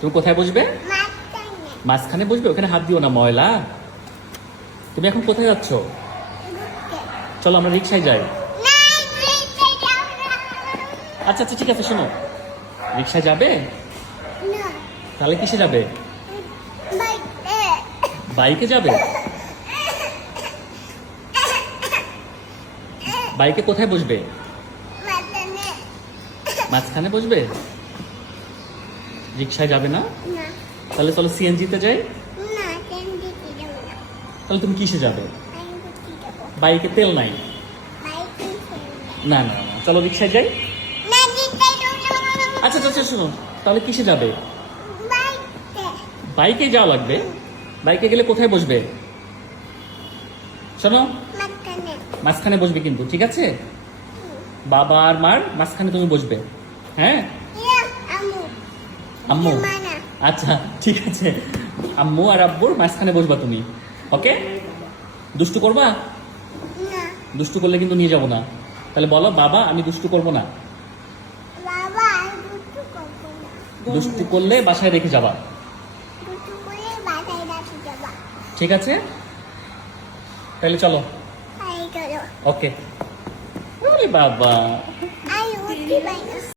তুমি কোথায় বসবে? মাঝখানে বসবে? ওখানে হাত দিও না, ময়লা। তুমি এখন কোথায় যাচ্ছ? চলো আমরা রিক্সায় যাই। আচ্ছা আচ্ছা, ঠিক আছে, শোনো, রিক্সায় যাবে? তাহলে কিসে যাবে? বাইকে যাবে? বাইকে কোথায় বসবে? মাঝখানে বসবে? রিক্সায় যাবে না? তাহলে চলো সিএনজিতে যাই। তাহলে তুমি কিসে যাবে? বাইকে তেল নাই। না না না, চলো রিক্সায় যাই। আচ্ছা আচ্ছা, শোনো, তাহলে কিসে যাবে? বাইকে যাওয়া লাগবে। বাইকে গেলে কোথায় বসবে? শোনো, মাঝখানে বসবে কিন্তু, ঠিক আছে? বাবা আর মার মাঝখানে তুমি বসবে। হ্যাঁ, আম্মু, আচ্ছা ঠিক আছে, আম্মু আর আব্বুর মাঝখানে বসবা তুমি। ওকে? দুষ্টু করবা? দুষ্টু করলে কিন্তু নিয়ে যাবো না। তাহলে বলো, বাবা আমি দুষ্টু করবো না। দুষ্টু করলে বাসায় রেখে যাবা, ঠিক আছে? তাহলে চলো। ওকে। বাবা